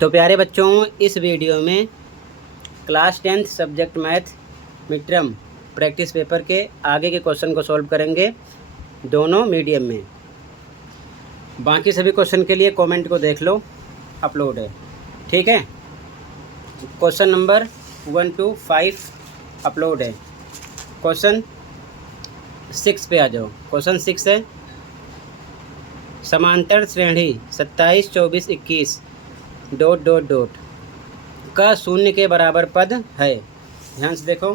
तो प्यारे बच्चों, इस वीडियो में class 10th subject math mid term practice paper के आगे के क्वेश्चन को सॉल्व करेंगे, दोनों मीडियम में। बाकी सभी क्वेश्चन के लिए कमेंट को देख लो, अपलोड है, ठीक है। क्वेश्चन नंबर 1 to 5 अपलोड है। क्वेश्चन 6 पे आ जाओ। क्वेश्चन 6 है, समांतर श्रेणी 27, 24, 21 ... का शून्य के बराबर पद है। ध्यान से देखो।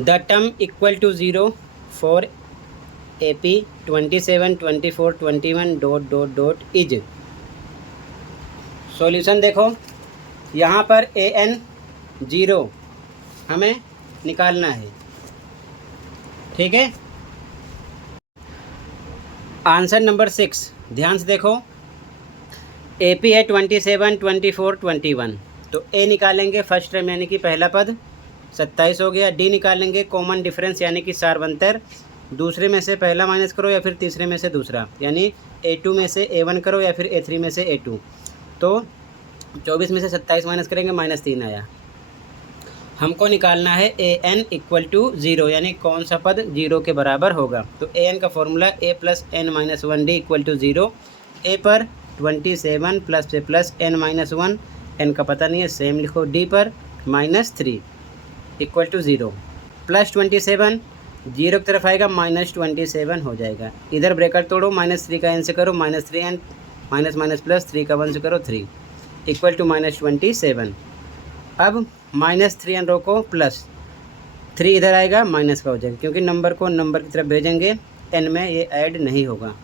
The term equal to 0 for AP 27, 24, 21 ... is. Solution देखो, यहाँ पर AN 0 हमें निकालना है, ठीक है। आंसर नंबर 6, ध्यान से देखो। AP है 27, 24, 21, तो A निकालेंगे फर्स्ट टर्म यानी कि पहला पद 27 हो गया। D निकालेंगे कॉमन डिफरेंस यानी कि सार्वंतर, दूसरे में से पहला माइनस करो या फिर तीसरे में से दूसरा, यानी A2 में से A1 करो या फिर A3 में से A2। तो 24 में से 27 माइनस करेंगे, -3 आया। हमको निकालना है AN इक्वल टू 0, यानी कौन सा पद 0 के बराबर होगा। तो AN का formula A + n-1D equal to 0। A पर 27 प्लस से प्लस n-1, n का पता नहीं है, सेम लिखो। D पर -3 इक्वल टू 0, प्लस 27 0 की तरफ आएगा, -27 हो जाएगा। इधर ब्रैकेट तोड़ो, -3 का n से करो -3n, माइनस प्लस 3 का 1 से करो 3 इक्वल टू -27। अब -3n रोको, प्लस 3 इधर आएगा, माइनस का हो जाएगा, क्योंकि नंबर को नंबर की तरफ भेजेंगे, n में ये ऐड नहीं होगा।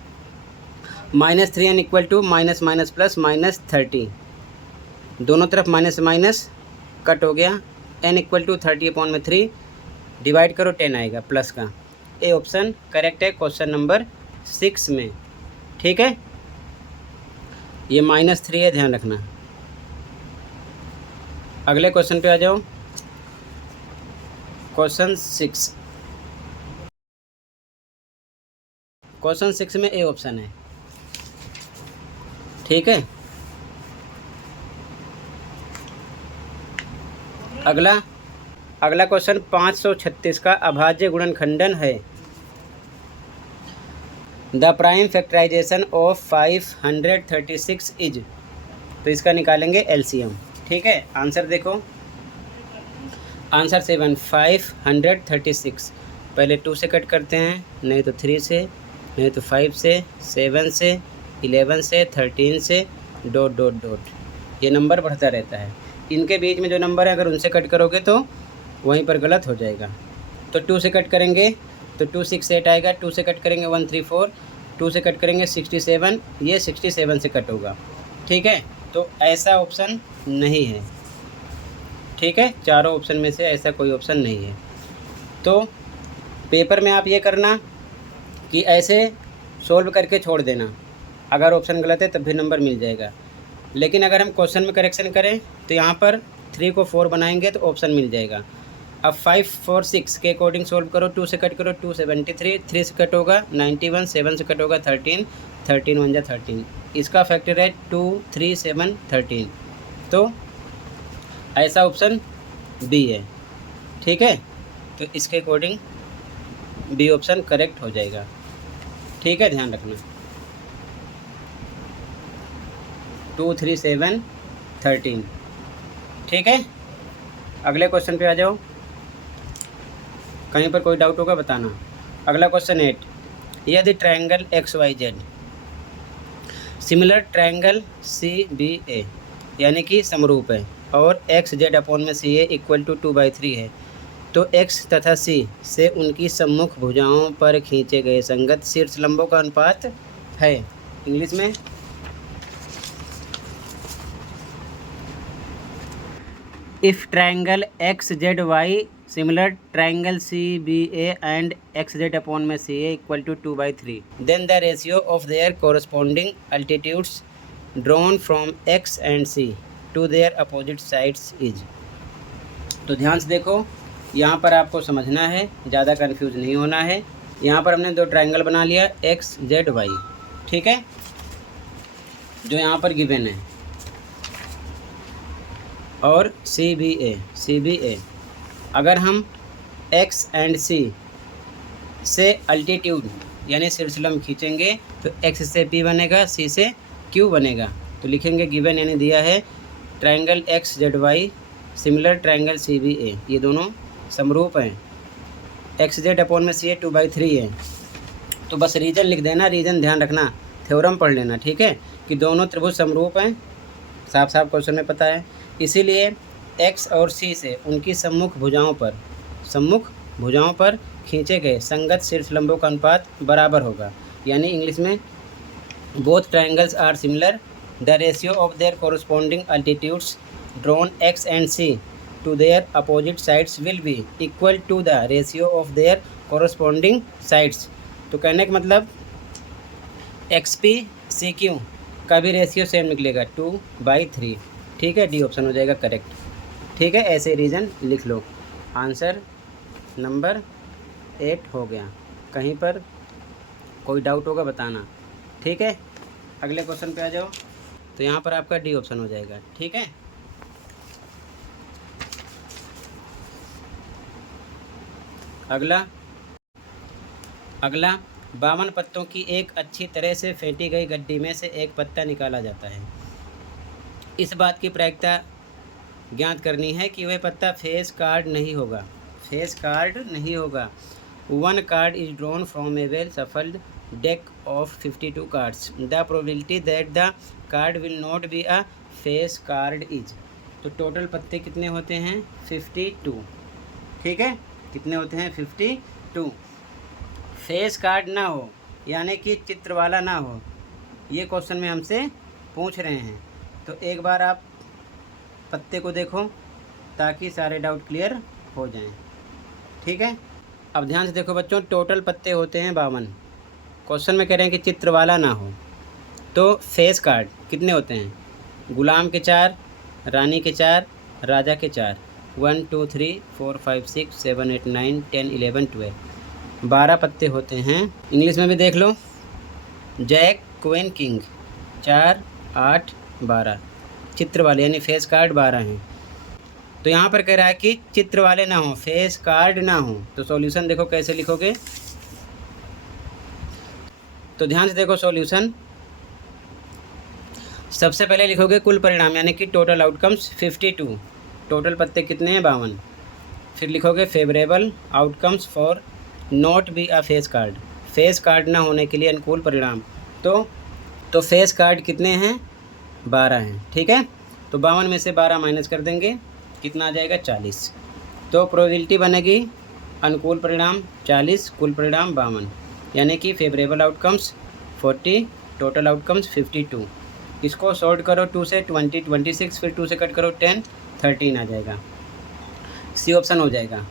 -3n equal to minus plus -30, दोनों तरफ माइनस से माइनस कट हो गया। n इक्वल टू 30/3 डिवाइड करो, 10 आएगा प्लस का। ए ऑप्शन करेक्ट है क्वेश्चन नंबर 6 में, ठीक है। ये -3 है, ध्यान रखना। अगले क्वेश्चन पे आ जाओ। क्वेश्चन 6, क्वेश्चन 6 में ए ऑप्शन है, ठीक है। अगला क्वेश्चन 536 का अभाज्य गुणनखंडन है। The prime factorization of 536 is. तो इसका निकालेंगे LCM, ठीक है। आंसर देखो, आंसर 7 536। पहले 2 से कट करते हैं, नहीं तो 3 से, नहीं तो 5 से, 7 से, 11 से, 13 से ... ये नंबर बढ़ता रहता है। इनके बीच में जो नंबर है, अगर उनसे कट करोगे तो वहीं पर गलत हो जाएगा। तो 2 से कट करेंगे तो 2 6 8 आएगा, 2 से कट करेंगे 1 3 4, 2 से कट करेंगे 67, ये 67 से कट होगा, ठीक है। तो ऐसा ऑप्शन नहीं है, ठीक है। चारों ऑप्शन में से ऐसा कोई ऑप्शन नहीं है। तो पेपर में आप ये करना कि ऐसे सोल्व करके छोड़ देना, अगर ऑप्शन गलत है तब भी नंबर मिल जाएगा। लेकिन अगर हम क्वेश्चन में करेक्शन करें तो यहाँ पर 3 को 4 बनाएंगे तो ऑप्शन मिल जाएगा। अब 5 4 6 के अकॉर्डिंग सोल्व करो। 2 से कट करो, 2 73, 3 से कट होगा 91, 7 से कट होगा 13, 13 1 जा 13। इसका फैक्टर है 2 3 7 13। तो ऐसा ऑप्शन बी है, ठीक है। तो इसके अकॉर्डिंग बी ऑप्शन करेक्ट हो जाएगा, ठीक है, ध्यान रखना। 2 3 7 13, ठीक है। अगले क्वेश्चन पे आ जाओ। कहीं पर कोई डाउट होगा बताना। अगला क्वेश्चन 8, यदि triangle XYZ similar triangle CBA यानी कि समरूप है और XZ/CA इक्वल टू 2/3 है, तो X तथा C से उनकी सम्मुख भुजाओं पर खींचे गए संगत शीर्ष लंबों का अनुपात है। इंग्लिश में, if triangle XZY similar triangle CBA and XZ/CA equal to 2/3, then the ratio of their corresponding altitudes drawn from X and C to their opposite sides is। तो ध्यान से देखो, यहाँ पर आपको समझना है, ज़्यादा कंफ्यूज नहीं होना है। यहाँ पर हमने 2 ट्रायंगल बना लिया XZY, ठीक है। जो यहाँ पर गिवन है, और सी बी ए। अगर हम एक्स एंड सी से अल्टीट्यूड यानी सिरसिलम खींचेंगे तो एक्स से पी बनेगा, सी से क्यू बनेगा। तो लिखेंगे गिवन यानी दिया है triangle X Z Y similar triangle C B A, ये दोनों समरूप हैं। एक्स जेड अपॉन में सी ए 2/3 है। तो बस रीजन लिख देना, रीजन ध्यान रखना, थ्योरम पढ़ लेना, ठीक है, कि दोनों त्रिभुज समरूप हैं, साफ साफ क्वेश्चन में पता है। इसीलिए एक्स और सी से उनकी सम्मुख भुजाओं पर खींचे गए संगत शीर्षलंबों का अनुपात बराबर होगा। यानी इंग्लिश में both triangles are similar, the ratio of their corresponding altitudes drawn X and C to their opposite sides will be equal to the ratio of their corresponding sides। तो कहने का मतलब XP CQ का भी ratio same निकलेगा 2/3, ठीक है, D option हो जाएगा करेक्ट, ठीक है। ऐसे रीजन लिख लो। आंसर नंबर 8 हो गया। कहीं पर कोई डाउट होगा बताना, ठीक है। अगले क्वेश्चन पे आ जाओ। तो यहाँ पर आपका डी ऑप्शन हो जाएगा, ठीक है। अगला 52 पत्तों की एक अच्छी तरह से फेंटी गई गड्डी में से एक पत्ता निकाला जाता है। इस बात की प्रायिकता ज्ञात करनी है कि वह पत्ता फेस कार्ड नहीं होगा। 1 card is drawn from A well shuffled deck of 52 cards. The probability that the card will not be a face card is. तो टोटल पत्ते कितने होते हैं? 52, ठीक है। कितने होते हैं? 52। फेस कार्ड ना हो यानी कि चित्र वाला ना हो, ये क्वेश्चन में हमसे पूछ रहे हैं। तो एक बार आप पत्ते को देखो ताकि सारे डाउट क्लियर हो जाएं, ठीक है। अब ध्यान से देखो बच्चों, टोटल पत्ते होते हैं 52। क्वेश्चन में कह रहे हैं कि चित्र वाला ना हो, तो फेस कार्ड कितने होते हैं? गुलाम के 4, रानी के 4, राजा के 4, 1 2 3 4 5 6 7 8 9 10 11 12, 12 पत्ते होते हैं। इंग्लिश में भी देख लो, जैक क्वीन किंग 4 8 12, चित्र वाले यानी फेस कार्ड 12 हैं। तो यहाँ पर कह रहा है कि चित्र वाले ना हो, फेस कार्ड ना हो। तो सॉल्यूशन देखो कैसे लिखोगे, तो ध्यान से देखो सॉल्यूशन। सबसे पहले लिखोगे कुल परिणाम यानी कि टोटल आउटकम्स 52, टोटल पत्ते कितने हैं? 52। फिर लिखोगे favourable outcomes for not be a face card, face card ना होने के लिए अनुकूल परिणाम। तो फेस कार्ड कितने हैं? 12 हैं, ठीक है। तो 52 में से 12 माइनस कर देंगे, कितना आ जाएगा? 40। तो प्रोबेबिलिटी बनेगी अनुकूल परिणाम 40, कुल परिणाम 52, यानी कि फेवरेबल आउटकम्स 40, टोटल आउटकम्स 52। इसको सॉर्ट करो 2 से 20 26, फिर 2 से कट करो 10 13 आ जाएगा, सी ऑप्शन हो जाएगा।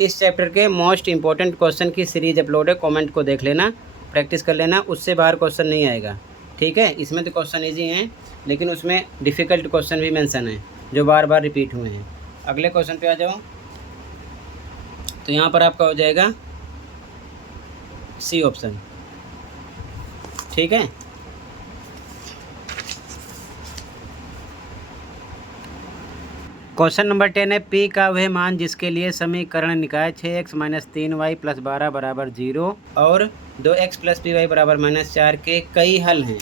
इस चैप्टर के मोस्ट इंपॉर्टेंट क्वेश्चन की सीरीज अपलोड है, कमेंट को देख लेना, प्रैक्टिस कर लेना, उससे बाहर क्वेश्चन नहीं आएगा, ठीक है। इसमें तो क्वेश्चन ईजी हैं लेकिन उसमें डिफ़िकल्ट क्वेश्चन भी मेंशन है जो बार बार रिपीट हुए हैं। अगले क्वेश्चन पे आ जाओ। तो यहाँ पर आपका हो जाएगा सी ऑप्शन, ठीक है। क्वेश्चन नंबर 10 है, P का वह मान जिसके लिए समीकरण निकाय 6x - 3y + 12 = 0 और 2x + py = -4 के कई हल हैं।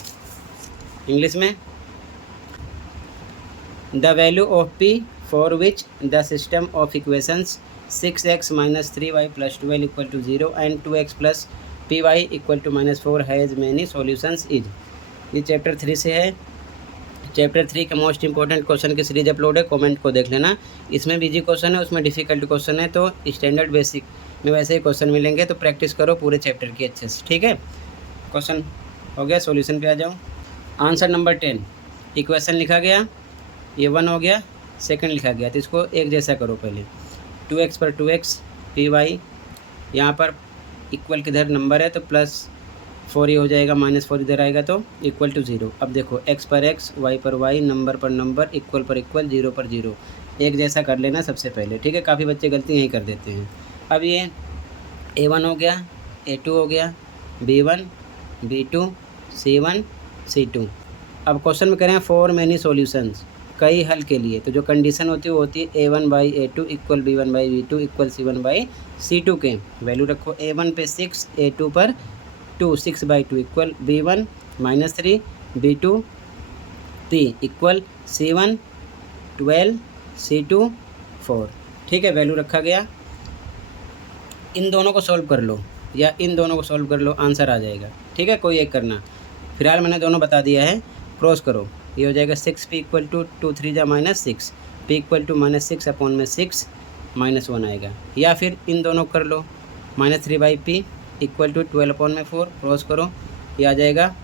इंग्लिश में, the value of P for which the system of equations 6x - 3y + 12 = 0 and 2x + py = -4 has many solutions is. ये चैप्टर 3 से है। चैप्टर 3 के मोस्ट इंपॉर्टेंट क्वेश्चन की सीरीज अपलोड है, कमेंट को देख लेना। इसमें भी इजी क्वेश्चन है, उसमें डिफ़िकल्ट क्वेश्चन है, तो स्टैंडर्ड बेसिक में वैसे ही क्वेश्चन मिलेंगे। तो प्रैक्टिस करो पूरे चैप्टर की अच्छे से, ठीक है। क्वेश्चन हो गया, सॉल्यूशन पे आ जाओ। आंसर नंबर 10, इक्वेशन लिखा गया, ये 1 हो गया, सेकंड लिखा गया, तो इसको एक जैसा करो पहले। 2x पर 2x, py यहाँ पर इक्वल किधर नंबर है तो +4 ये हो जाएगा, -4 इधर आएगा तो = 0। अब देखो x पर x, y पर y, नंबर पर नंबर, इक्वल पर इक्वल, 0 पर 0, एक जैसा कर लेना सबसे पहले, ठीक है। काफ़ी बच्चे गलती यही कर देते हैं। अब ये A1 हो गया, A2 हो गया, B1, B2, C1, C2, अब क्वेश्चन में कह रहे हैं फॉर मैनी सॉल्यूशंस, कई हल के लिए, तो जो कंडीशन होती है वो होती है A1/A2 equal B1/B2 equal C1/C2 के वैल्यू रखो। A1 पे 6, A2 पर 2, 6/2 equal B1 -3 B2 3 equal C1 12 C2 4। ठीक है, वैल्यू रखा गया। इन दोनों को सॉल्व कर लो या इन दोनों को सॉल्व कर लो, आंसर आ जाएगा। ठीक है, कोई एक करना। फिलहाल मैंने दोनों बता दिया है, क्रॉस करो। ये हो जाएगा 6p इक्वल टू 2 3 जा -6, p इक्वल टू -6 अपॉन में 6 -1 आएगा। या फिर इन दोनों कर लो, -3/p इक्वल टू 12 अपॉन में 4, क्रॉस करो, ये आ जाएगा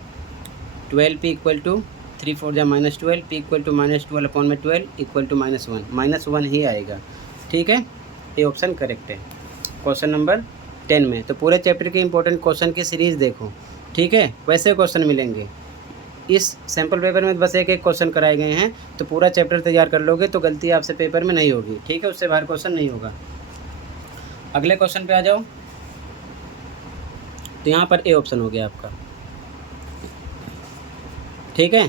12p इक्वल टू 3 4 जा -12, p इक्वल टू -12 अपॉन में 12 इक्वल टू -1 ही आएगा। ठीक है, ये ऑप्शन करेक्ट है क्वेश्चन नंबर 10 में। तो पूरे चैप्टर के इंपॉर्टेंट क्वेश्चन की सीरीज़ देखो। ठीक है, वैसे क्वेश्चन मिलेंगे। इस सैम्पल पेपर में बस एक क्वेश्चन कराए गए हैं, तो पूरा चैप्टर तैयार कर लोगे तो गलती आपसे पेपर में नहीं होगी। ठीक है, उससे बाहर क्वेश्चन नहीं होगा। अगले क्वेश्चन पे आ जाओ। तो यहाँ पर ए ऑप्शन हो गया आपका। ठीक है,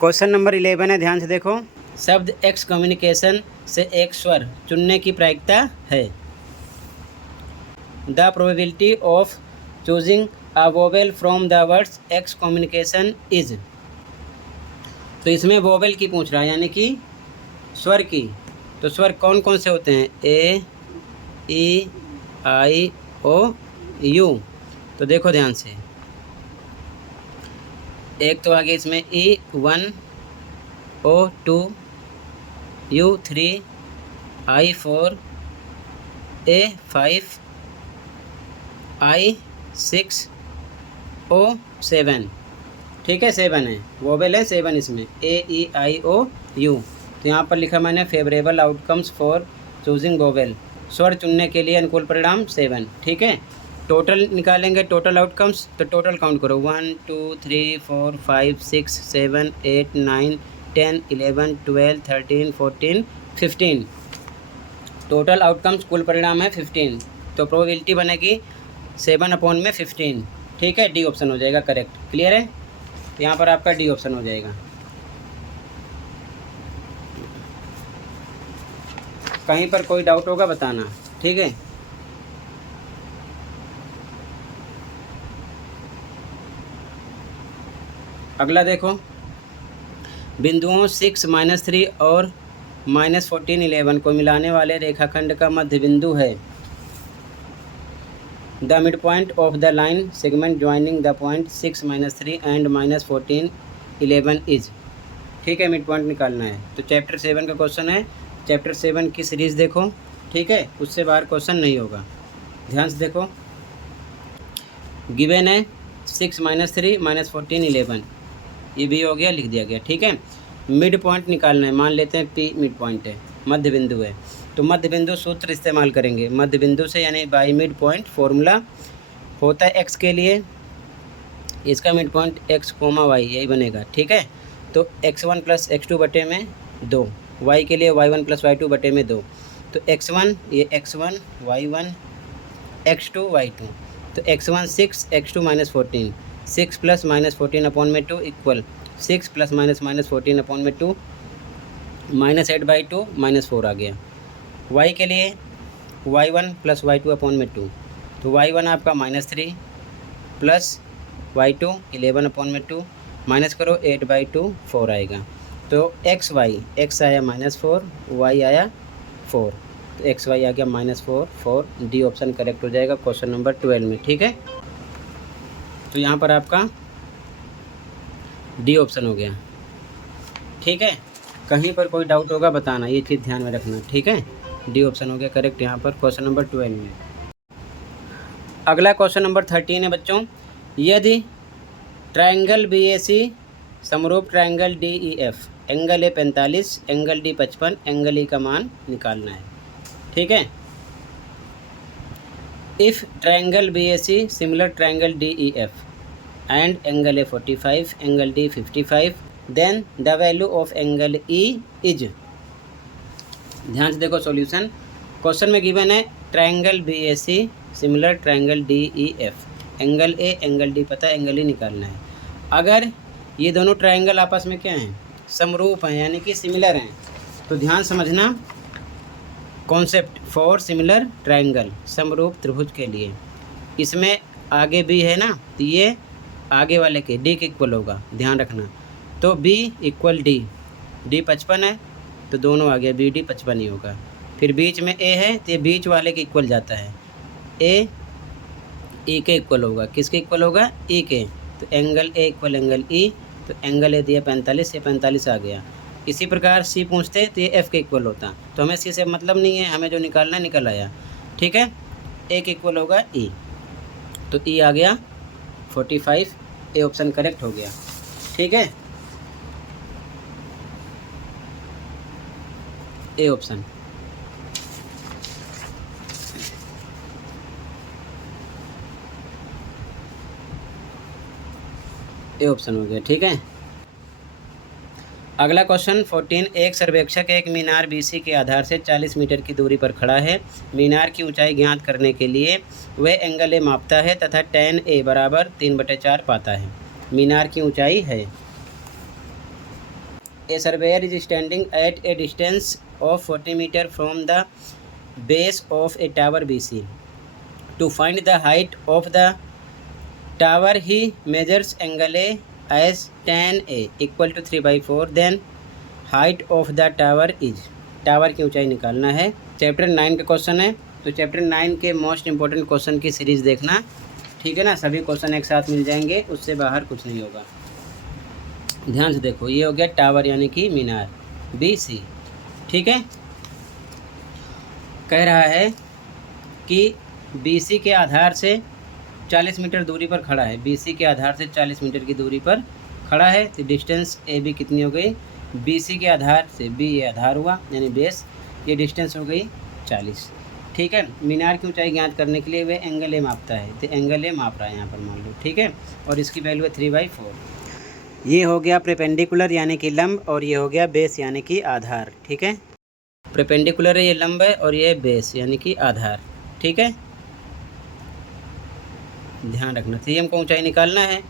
क्वेश्चन नंबर 11 है, ध्यान से देखो। शब्द एक्स कम्युनिकेशन से एक स्वर चुनने की प्रायिकता है। The probability of choosing a vowel from the words x communication is. तो इसमें वोवेल की पूछ रहा है, यानी कि स्वर की। तो स्वर कौन कौन से होते हैं? ए, ई, आई, ओ, यू। तो देखो ध्यान से, एक तो आगे इसमें E1, O2, U3, I4, A5, I6, O7। ठीक है, 7 है, वोवेल है 7 इसमें, AEIOU। तो यहाँ पर लिखा मैंने favourable outcomes for choosing vowel, स्वर चुनने के लिए अनुकूल परिणाम 7। ठीक है, टोटल निकालेंगे, टोटल आउटकम्स। तो टोटल काउंट करो, 1 2 3 4 5 6 7 8 9 10 11 12 13 14 15। टोटल आउटकम्स कुल परिणाम है 15। तो प्रोबेबिलिटी बनेगी 7/15। ठीक है, डी ऑप्शन हो जाएगा करेक्ट। क्लियर है, तो यहाँ पर आपका डी ऑप्शन हो जाएगा। कहीं पर कोई डाउट होगा बताना। ठीक है, अगला देखो, बिंदुओं 6 -3 और -14 11 को मिलाने वाले रेखाखंड का मध्य बिंदु है। The mid point of the line segment joining the point 6 -3 and -14 11 is. ठीक है, मिड पॉइंट निकालना है। तो चैप्टर 7 का क्वेश्चन है, चैप्टर 7 की सीरीज़ देखो। ठीक है, उससे बाहर क्वेश्चन नहीं होगा, ध्यान से देखो। गिवन है 6 -3 -14 11, ये भी हो गया, लिख दिया गया। ठीक है, मिड पॉइंट निकालना है, मान लेते हैं P मिड पॉइंट है, मध्य बिंदु है। तो मध्य बिंदु सूत्र इस्तेमाल करेंगे मध्य बिंदु से, यानी बाई मिड पॉइंट फॉर्मूला होता है x के लिए, इसका मिड पॉइंट x, y यही बनेगा। ठीक है, तो x1 + x2 बटे में 2, y के लिए y1 + y2 बटे में 2। तो x1 ये x1 y1 x2 y2। तो x1 6 x2 -14, 6 + -14 अपॉन में 2 इक्वल 6 + -14 अपॉन में 2, -8/2 -4 आ गया। y के लिए y1 + y2 अपॉन में 2। तो y1 आपका -3 + y2 11 अपॉन में 2, माइनस करो 8/2 4 आएगा। तो x आया -4, y आया 4। तो xy आ गया -4 4। डी ऑप्शन करेक्ट हो जाएगा क्वेश्चन नंबर 12 में। ठीक है, तो यहाँ पर आपका डी ऑप्शन हो गया। ठीक है, कहीं पर कोई डाउट होगा बताना, ये चीज़ ध्यान में रखना। ठीक है, डी ऑप्शन हो गया करेक्ट यहाँ पर क्वेश्चन नंबर 12 में। अगला क्वेश्चन नंबर 13 है बच्चों। यदि ट्रायंगल BAC समरूप triangle DEF, angle A 45, angle D 55, angle E का मान निकालना है। ठीक है, if triangle BAC similar triangle DEF and angle A 45, angle D 55, then the value of angle E is. ध्यान से देखो सॉल्यूशन। क्वेश्चन में गिवन है triangle BAC similar triangle DEF, angle A angle D पता है, एंगल E निकालना है। अगर ये दोनों ट्रायंगल आपस में क्या हैं, समरूप हैं, यानी कि सिमिलर हैं। तो ध्यान समझना कॉन्सेप्ट फॉर सिमिलर ट्रायंगल, समरूप त्रिभुज के लिए। इसमें आगे बी है ना, तो ये आगे वाले के डी के इक्वल होगा, ध्यान रखना। तो बी इक्वल डी, डी 55 है तो दोनों आ गया, बी डी 55 ही होगा। फिर बीच में ए है तो ये बीच वाले के इक्वल जाता है, ए ई के इक्वल होगा। किसके इक्वल होगा, ई के। तो angle A equal angle E, तो एंगल ए दिया 45, ये 45 आ गया। इसी प्रकार सी पूछते तो ये एफ़ के इक्वल होता, तो हमें सी से मतलब नहीं है, हमें जो निकालना निकल आया। ठीक है, ए के इक्वल होगा ई, तो ई आ गया 45, ए ऑप्शन करेक्ट हो गया। ठीक है, ए ऑप्शन। ए ऑप्शन हो गया। ठीक है, अगला क्वेश्चन 14, एक सर्वेक्षक एक मीनार बीसी के आधार से 40 मीटर की दूरी पर खड़ा है। मीनार की ऊंचाई ज्ञात करने के लिए वह एंगल ए मापता है तथा tan ए बराबर 3/4 पाता है। मीनार की ऊंचाई है। A surveyor is standing at a distance of 40 metre from the base of a tower BC. To find the height of the tower he measures angle A as tan A equal to 3/4, then height of the tower is. टावर की ऊंचाई निकालना है। Chapter 9 का question है, तो chapter 9 के most important question की सीरीज़ देखना। ठीक है ना, सभी क्वेश्चन एक साथ मिल जाएंगे, उससे बाहर कुछ नहीं होगा। ध्यान से देखो, ये हो गया टावर यानी कि मीनार BC। ठीक है, कह रहा है कि BC के आधार से 40 मीटर दूरी पर खड़ा है। BC के आधार से 40 मीटर की दूरी पर खड़ा है, तो डिस्टेंस AB कितनी हो गई, BC के आधार से B ये आधार हुआ यानी बेस, ये डिस्टेंस हो गई 40। ठीक है, मीनार की ऊंचाई ज्ञात करने के लिए वे एंगल ए मापता है, तो एंगल ए माप रहा है यहाँ पर मान लो। ठीक है, और इसकी वैल्यू है 3/4। ये हो गया परपेंडिकुलर यानी कि लंब, और ये हो गया बेस यानी कि आधार। ठीक है, परपेंडिकुलर है, ये लंब है, और ये बेस यानी कि आधार। ठीक है, ध्यान रखना। तो हमको ऊंचाई निकालना है,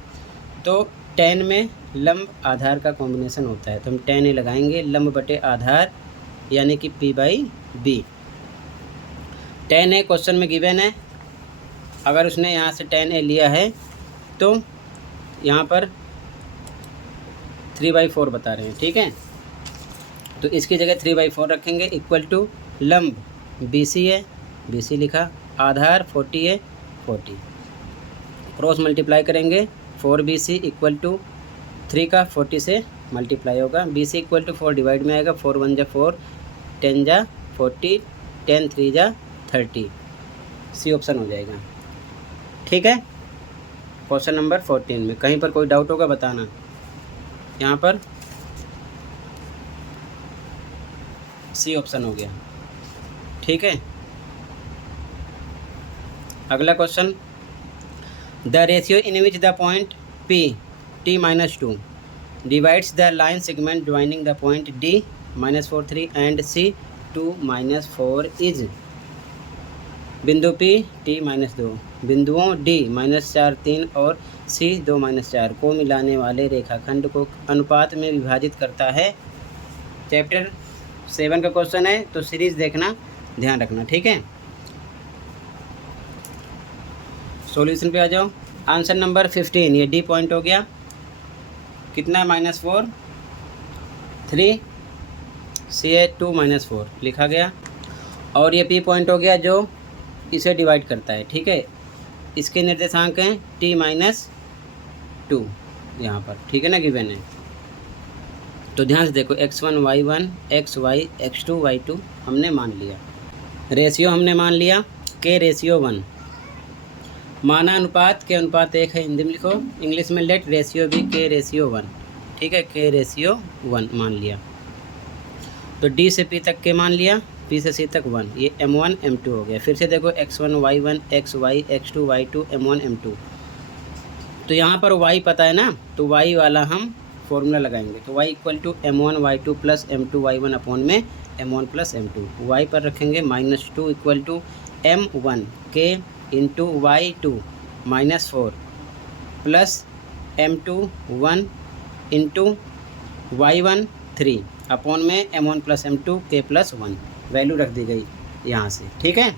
तो tan में लंब आधार का कॉम्बिनेशन होता है, तो हम tan ए लगाएंगे, लंब बटे आधार यानी कि P/B। tan ए क्वेश्चन में गिवन है, अगर उसने यहाँ से tan ए लिया है तो यहाँ पर 3/4 बता रहे हैं। ठीक है, तो इसकी जगह 3/4 रखेंगे, इक्वल टू लंब BC है, BC लिखा, आधार 40 है, 40, क्रॉस मल्टीप्लाई करेंगे 4BC इक्वल टू 3 का 40 से मल्टीप्लाई होगा। BC इक्वल टू 4 डिवाइड में आएगा, 4 1 जा 4, 10 जा 40, 10 3 जा 30, सी ऑप्शन हो जाएगा। ठीक है, क्वेश्चन नंबर 14 में कहीं पर कोई डाउट होगा बताना। यहाँ पर सी ऑप्शन हो गया। ठीक है, अगला question, the ratio in which the point P T-2 divides the line segment joining the point D -4 3 and C 2 -4 is। बिंदु P T-2 बिंदुओं D -4 3 और C 2 -4 को मिलाने वाले रेखाखंड को अनुपात में विभाजित करता है। चैप्टर 7 का क्वेश्चन है, तो सीरीज देखना, ध्यान रखना। ठीक है, सॉल्यूशन पे आ जाओ। आंसर नंबर 15, ये डी पॉइंट हो गया, कितना है -4 3, सी है 2 -4 लिखा गया, और ये पी पॉइंट हो गया जो इसे डिवाइड करता है। ठीक है, इसके निर्देशांक हैं T-2 यहाँ पर। ठीक है ना, गिवन है, तो ध्यान से देखो, x1 y1 xy x2 y2 हमने मान लिया, रेशियो हमने मान लिया K/1, माना अनुपात के अनुपात 1 है, हिंदी में लिखो, इंग्लिश में लेट रेशियो भी K/1। ठीक है, K/1 मान लिया, तो D से P तक के मान लिया, P से C तक 1, ये M1 M2 हो गया। फिर से देखो x1 y1 xy x2 y2 M1 M2, तो यहाँ पर y पता है ना, तो y वाला हम फॉर्मूला लगाएंगे, तो y equal to M1 y2 plus M2 y1 upon में M1 प्लस M2, y पर रखेंगे -2 equal to M1 K into y2 -4 plus M2 1 into y1 3 upon में m1 plus m2 k plus 1 value रख दी गई यहाँ से, ठीक है।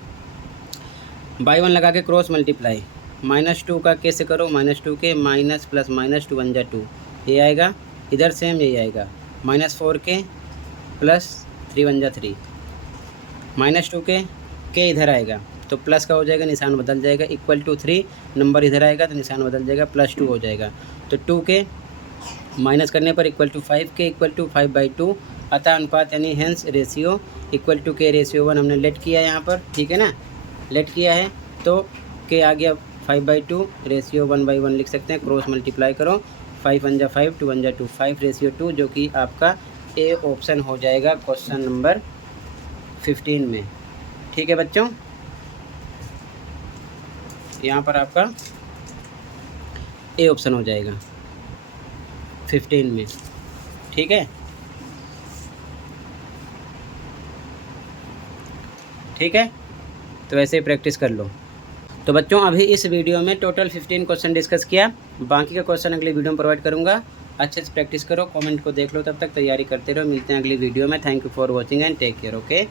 बाई 1 लगा के क्रॉस मल्टीप्लाई, -2 का कैसे करो, -2 के माइनस प्लस -2 1 जा 2 ये आएगा, इधर सेम यही आएगा, -4 के प्लस 3 1 जा 3, -2 के इधर आएगा तो प्लस का हो जाएगा, निशान बदल जाएगा, इक्वल टू 3 नंबर इधर आएगा तो निशान बदल जाएगा, +2 हो जाएगा। तो 2 के माइनस करने पर इक्वल टू 5 के इक्वल टू 5/2, अतः अनुपात यानी हेंस रेशियो इक्वल टू के रेशियो 1 हमने लेट किया है यहाँ पर, ठीक है ना, लेट किया है तो के आ गया 5/2, रेशियो 1/1 लिख सकते हैं, क्रॉस मल्टीप्लाई करो, 5 1 जा 5 2 1 जा 2, 5:2 जो कि आपका ए ऑप्शन हो जाएगा क्वेश्चन नंबर 15 में, ठीक है बच्चों। यहाँ पर आपका ए ऑप्शन हो जाएगा 15 में, ठीक है, ठीक है। तो ऐसे ही प्रैक्टिस कर लो। तो बच्चों अभी इस वीडियो में टोटल 15 क्वेश्चन डिस्कस किया, बाकी का क्वेश्चन अगली वीडियो में प्रोवाइड करूँगा। अच्छे से प्रैक्टिस करो, कमेंट को देख लो, तब तक तैयारी करते रहो। मिलते हैं अगली वीडियो में। Thank you for watching and take care, okay.